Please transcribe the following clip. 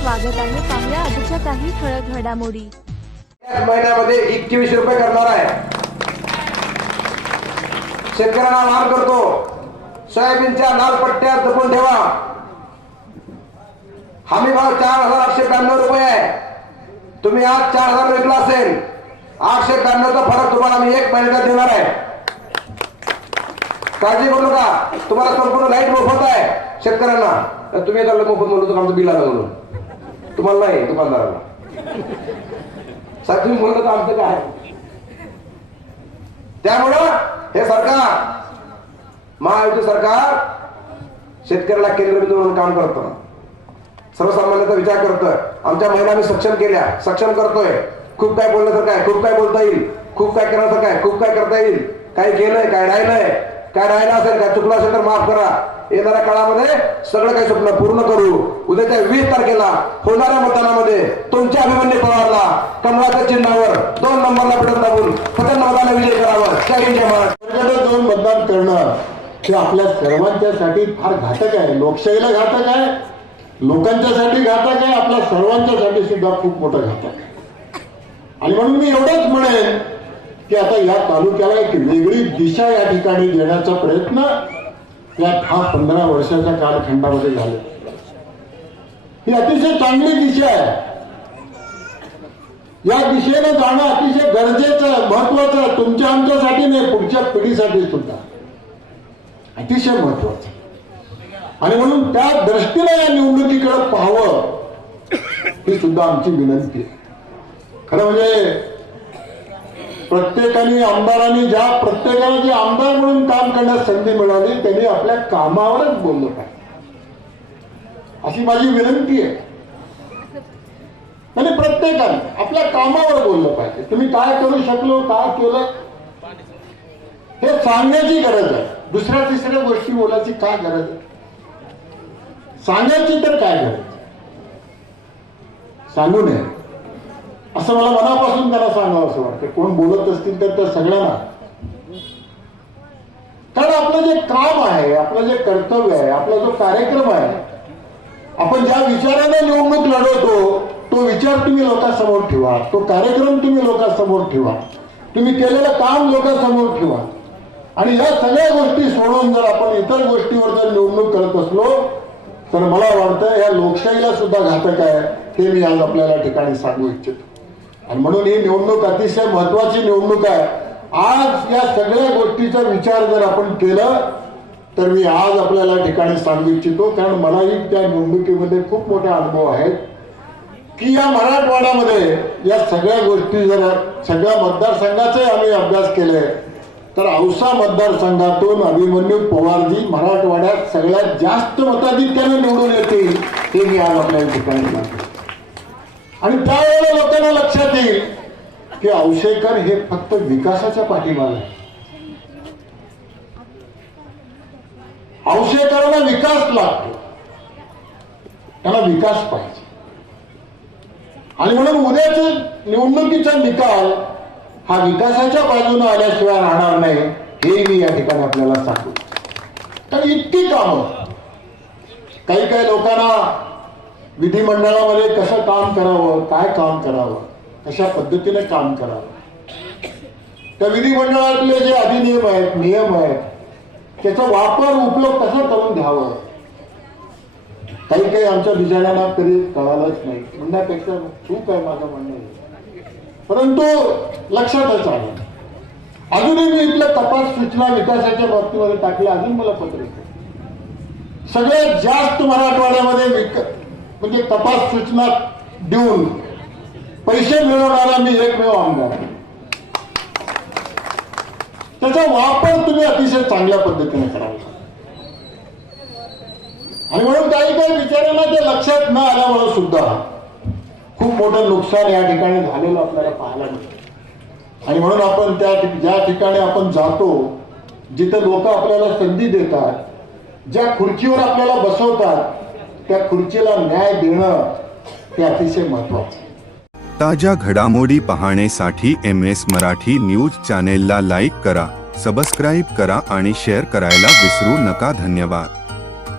स्वागत आहे. पाहुया आजच्या काही ठळक घडामोडी. महिन्यामध्ये एकवीस रुपये करणार आहे. शेतकऱ्यांना मार करतो. सोयाबीनच्या लाल पट्ट्या जपून ठेवा. हमी भाव चार हजार आठशे ब्याण्णव रुपये आहे. तुम्ही आज चार हजार विकला असेल. आठशे ब्याण्णवचा फरक तुम्हाला मी एक महिन्यात देणार आहे. काळजी करू नका. तुम्हाला संपूर्ण लाइट मोफत आहे. शेतकऱ्यांना. तुम्ही मोफत म्हणून आमचं बिल आलं म्हणून. तुम्हाला नाही दुकानदाराला. साहेब म्हणत आमचं काय? त्यामुळं हे सरकार महायुती सरकार शेतकऱ्याला केंद्रबिंदू म्हणून काम करतं. सर्वसामान्यांचा विचार करतं. आमच्या महिला आम्ही सक्षम केल्या. सक्षम करतोय. खूप काय बोलण्यासारखं आहे खूप काय बोलता येईल? खूप काय करण्यासारखं आहे खूप काय करता येईल? काय केलंय? काय राहिलंय? काय राहिलं असेल? काय चुकलं असेल तर माफ करा. येणाऱ्या काळामध्ये सगळं काही स्वप्न पूर्ण करू. उद्याच्या वीस तारखेला होणाऱ्या मतदानामध्ये तुमच्या अभिमन्यू पवारला कमळाच्या चिन्हावर दोन नंबरला पेटून दाबून प्रचंड मताने विजय करावा. जय हिंद जय जाऊन मतदान करणं हे आपल्या सर्वांच्यासाठी फार घातक आहे. लोकशाहीला घातक आहे. लोकांच्यासाठी घातक आहे. आपल्या सर्वांच्यासाठी सुद्धा खूप मोठं घातक आहे. आणि म्हणून मी एवढंच म्हणेन की आता या तालुक्याला एक वेगळी दिशा या ठिकाणी देण्याचा प्रयत्न या दहा पंधरा वर्षाच्या कालखंडामध्ये झाले. ही अतिशय चांगली दिशा आहे. या दिशेने जाणं अतिशय गरजेचं आहे महत्वाचं आहे. तुमच्या आमच्यासाठी नाही पुढच्या पिढीसाठी सुद्धा. अतिशय महत्वाचं आणि म्हणून त्या दृष्टीने या निवडणुकीकडे पाहावं ही सुद्धा आमची विनंती आहे. खरं म्हणजे प्रत्येकाने आमदारांनी ज्या प्रत्येकाला जे आमदार म्हणून काम करण्यास संधी मिळाली त्यांनी आपल्या कामावरच बोललं पाहिजे. अशी माझी विनंती आहे. आणि प्रत्येकाने आपल्या कामावर बोललं पाहिजे. तुम्ही काय करू शकलो काय केलं हे सांगण्याची गरज आहे. दुसऱ्या तिसऱ्या गोष्टी बोलायची काय गरज आहे? सांगायची तर काय गरज आहे? सांगू नये. असं मला मनापासून त्यांना सांगावं असं वाटतं. कोण बोलत असतील तर त्या सगळ्यांना. कारण आपलं जे काम आहे आपलं जे कर्तव्य आहे आपला जो कार्यक्रम आहे आपण ज्या विचाराने निवडणूक लढवतो तो विचार तुम्ही लोकांसमोर ठेवा. तो कार्यक्रम तुम्ही लोकांसमोर ठेवा. तुम्ही केलेलं काम लोकांसमोर ठेवा. आणि या सगळ्या गोष्टी सोडून जर आपण इतर गोष्टीवर जर निवडणूक करत असलो तर मला वाटतं या लोकशाहीला सुद्धा घातक आहे हे मी आज आपल्याला ठिकाणी सांगू इच्छितो. आणि म्हणून ही निवडणूक अतिशय महत्वाची निवडणूक आहे. आज या सगळ्या गोष्टीचा विचार जर आपण केलं तर मी आज आपल्याला ठिकाणी सांगू इच्छितो कारण मलाही त्या निवडणुकीमध्ये खूप मोठे अनुभव आहेत की या मराठवाड्यामध्ये या सगळ्या गोष्टी जर सगळ्या मतदारसंघाचे आम्ही अभ्यास केले तर औसा मतदारसंघातून अभिमन्यू पवारजी मराठवाड्यात सगळ्यात जास्त मताधिक्याने निवडून येतील हे मी आज आपल्या ठिकाणी सांगतो. आणि त्यावेळेला लोकांना लक्षात येईल की औशेकर हे फक्त विकासाच्या पाठीमागे आहे विकास लागतो. त्याला विकास पाहिजे. आणि म्हणून उद्याच निवडणुकीचा निकाल हा विकासाच्या बाजूने आल्याशिवाय राहणार नाही हे मी या ठिकाणी आपल्याला सांगतो. तर इतकी कामं. काही काही लोकांना विधिमंडळामध्ये कसं काम करावं काय काम करावं कशा पद्धतीने काम करावं? त्या विधिमंडळातले जे अधिनियम आहेत नियम आहेत त्याचा वापर उपयोग कसा करून घ्यावं? काही काही आमच्या बिचाऱ्यांना तरी कळालंच नाही. म्हणण्यापेक्षा चूक आहे माझं म्हणणं परंतु लक्षातच आलं अजूनही मी इथल्या तपास सूचना विकासाच्या बाबतीमध्ये टाकल्या अजून मला पत्र सगळ्यात जास्त मराठवाड्यामध्ये विक म्हणजे तपास सूचना देऊन पैसे मिळवणारा मी एकमेव आमदार. त्याचा वापर तुम्ही अतिशय चांगल्या पद्धतीने करावा. आणि म्हणून काही काही विचारांना ते लक्षात न आल्यामुळे सुद्धा खूप मोठं नुकसान या ठिकाणी झालेलं आपल्याला पाहायला मिळतं. आणि म्हणून आपण त्या ज्या ठिकाणी आपण जातो जिथे लोक आपल्याला संधी देतात ज्या खुर्चीवर आपल्याला बसवतात त्या खुर्चीला न्याय देणं हे अतिशय महत्वाचं. ताज्या घडामोडी पाहण्यासाठी एम एस मराठी न्यूज चॅनेलला लाईक करा सबस्क्राईब करा आणि शेअर करायला विसरू नका. धन्यवाद.